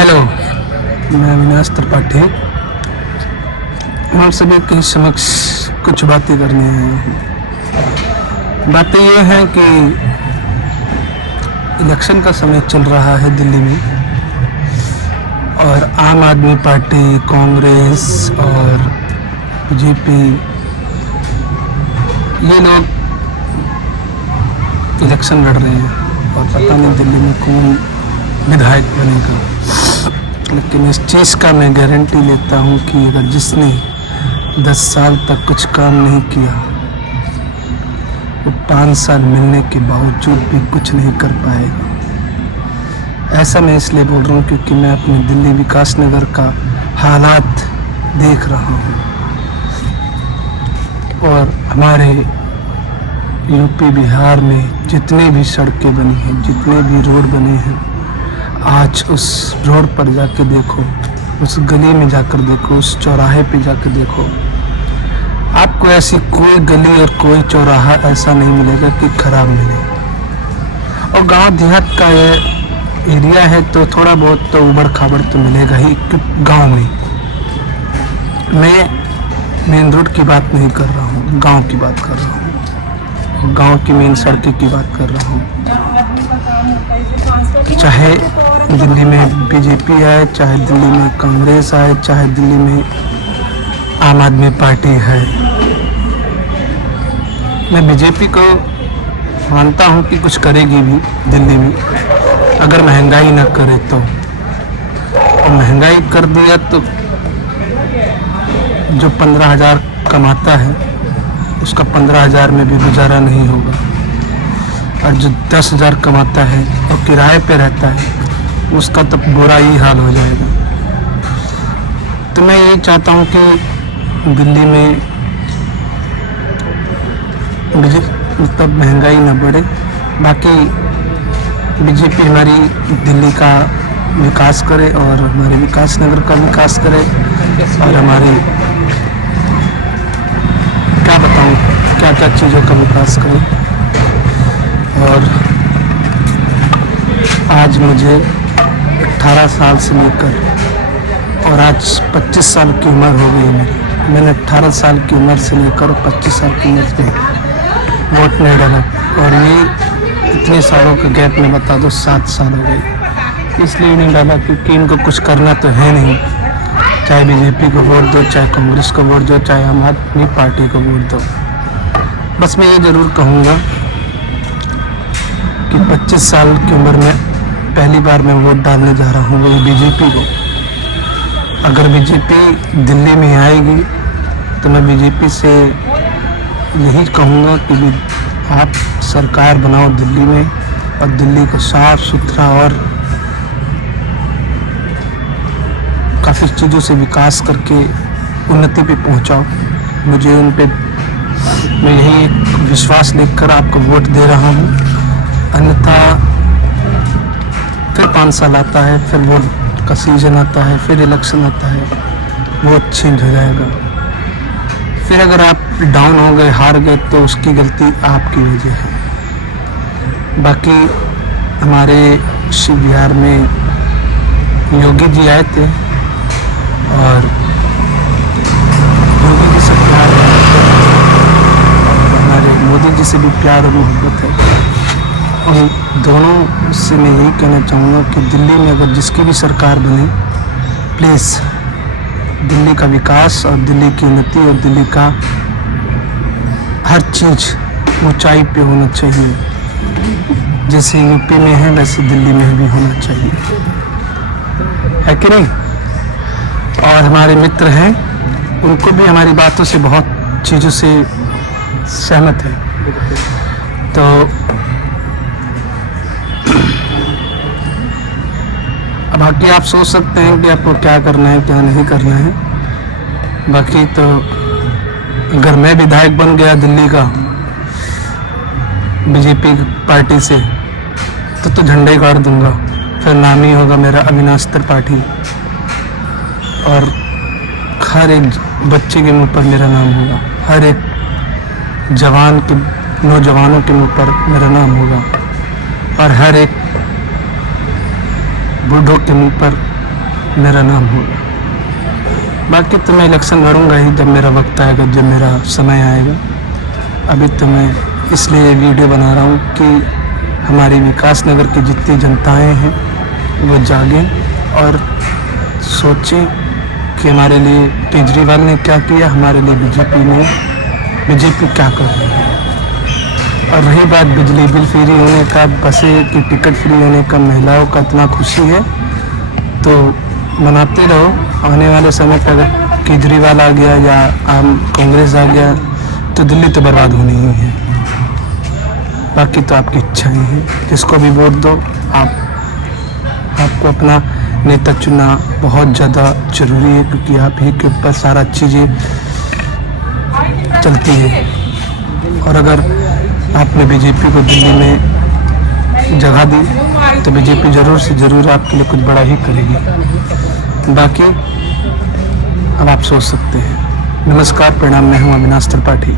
Hello, मैं अविनाश त्रिपाठी। हम सभी के समक्ष कुछ बातें करनी है। बातें ये हैं कि इलेक्शन का समय चल रहा है दिल्ली में और आम आदमी पार्टी, कांग्रेस और बीजेपी, ये लोग इलेक्शन लड़ रहे हैं और पता नहीं दिल्ली में कौन विधायक बनेगा। लेकिन इस चीज़ का मैं गारंटी लेता हूँ कि अगर जिसने 10 साल तक कुछ काम नहीं किया वो 5 साल मिलने के बावजूद भी कुछ नहीं कर पाएगा। ऐसा मैं इसलिए बोल रहा हूँ क्योंकि मैं अपने दिल्ली विकास नगर का हालात देख रहा हूँ और हमारे यूपी बिहार में जितने भी सड़कें बनी हैं, जितने भी रोड बने हैं, आज उस रोड पर जाकर देखो, उस गली में जाकर देखो, उस चौराहे पे जाकर देखो, आपको ऐसी कोई गली और कोई चौराहा ऐसा नहीं मिलेगा कि खराब मिले। और गांव देहात का ये एरिया है तो थोड़ा बहुत तो उबड़ खाबड़ तो मिलेगा ही गांव में। मैं मेन रोड की बात नहीं कर रहा हूँ, गांव की बात कर रहा हूँ, गांव की मेन सड़कें की बात कर रहा हूँ। चाहे दिल्ली में बीजेपी आए, चाहे दिल्ली में कांग्रेस आए, चाहे दिल्ली में आम आदमी पार्टी है, मैं बीजेपी को मानता हूं कि कुछ करेगी भी दिल्ली में, अगर महंगाई ना करे तो। और महंगाई कर दिया तो जो 15,000 कमाता है उसका 15,000 में भी गुजारा नहीं होगा, और जो 10,000 कमाता है और किराए पे रहता है उसका तो बुरा ही हाल हो जाएगा। तो मैं ये चाहता हूँ कि दिल्ली में मतलब महंगाई ना बढ़े। बाकी बीजेपी हमारी दिल्ली का विकास करे और हमारे विकास नगर का विकास करे और हमारी क्या बताऊँ क्या क्या चीज़ों का विकास करे। और आज मुझे 18 साल से लेकर और आज 25 साल की उम्र हो गई मेरी। मैंने 18 साल की उम्र से लेकर 25 साल की उम्र पे वोट नहीं डाला, और ये इतने सालों के गैप में बता दो 7 साल हो गए। इसलिए नहीं डाला क्योंकि इनको कुछ करना तो है नहीं। चाहे बीजेपी को वोट दो, चाहे कांग्रेस को वोट दो, चाहे आम आदमी पार्टी को वोट दो। बस मैं ये ज़रूर कहूँगा कि 25 साल की उम्र में पहली बार मैं वोट डालने जा रहा हूँ, वही बीजेपी को। अगर बीजेपी दिल्ली में आएगी तो मैं बीजेपी से यही कहूँगा कि आप सरकार बनाओ दिल्ली में और दिल्ली को साफ सुथरा और काफ़ी चीज़ों से विकास करके उन्नति पे पहुँचाओ। मुझे उन पे मैं यही एक विश्वास लेकर आपको वोट दे रहा हूँ। अन्यथा फिर 5 साल आता है, फिर वोट का सीजन आता है, फिर इलेक्शन आता है, वोट चेंज हो जाएगा। फिर अगर आप डाउन हो गए, हार गए, तो उसकी गलती आपकी वजह है। बाकी हमारे शिव बिहार में योगी जी आए थे और योगी जी से प्यार है, हमारे मोदी जी से भी प्यार और मोहब्बत है। और दोनों से मैं यही कहना चाहूँगा कि दिल्ली में अगर जिसकी भी सरकार बने, प्लीज़ दिल्ली का विकास और दिल्ली की उन्नति और दिल्ली का हर चीज़ ऊंचाई पे होना चाहिए। जैसे यूपी में है वैसे दिल्ली में भी होना चाहिए, है कि नहीं। और हमारे मित्र हैं, उनको भी हमारी बातों से बहुत चीज़ों से सहमत है। तो बाकी आप सोच सकते हैं कि आपको क्या करना है, क्या नहीं करना है। बाकी तो अगर मैं विधायक बन गया दिल्ली का बीजेपी पार्टी से तो झंडे गाड़ दूंगा। फिर नाम ही होगा मेरा अविनाश त्रिपाठी, और हर एक बच्चे के मुंह पर मेरा नाम होगा, हर एक जवान के नौजवानों के मुंह पर मेरा नाम होगा, और हर एक बूढ़ों के मुंह पर मेरा नाम होगा। बाकी तो मैं इलेक्शन लड़ूंगा ही जब मेरा वक्त आएगा, जब मेरा समय आएगा। अभी तो मैं इसलिए वीडियो बना रहा हूँ कि हमारी विकास नगर की जितनी जनताएं हैं वो जागें और सोचें कि हमारे लिए केजरीवाल ने क्या किया, हमारे लिए बीजेपी क्या कर रही है। और रही बात बिजली बिल फ्री होने का, बसें की टिकट फ्री होने का, महिलाओं का इतना खुशी है तो मनाते रहो। आने वाले समय पर अगर केजरीवाल आ गया या आम कांग्रेस आ गया तो दिल्ली तो बर्बाद होनी ही है। बाकी तो आपकी इच्छाएं हैं, जिसको भी वोट दो। आपको अपना नेता चुनना बहुत ज़्यादा ज़रूरी है, क्योंकि आप ही के ऊपर सारा चीज़ें चलती है। और अगर आपने बीजेपी को दिल्ली में जगह दी तो बीजेपी ज़रूर से ज़रूर आपके लिए कुछ बड़ा ही करेगी। बाकी अब आप सोच सकते हैं। नमस्कार, प्रणाम, मैं हूँ अविनाश त्रिपाठी।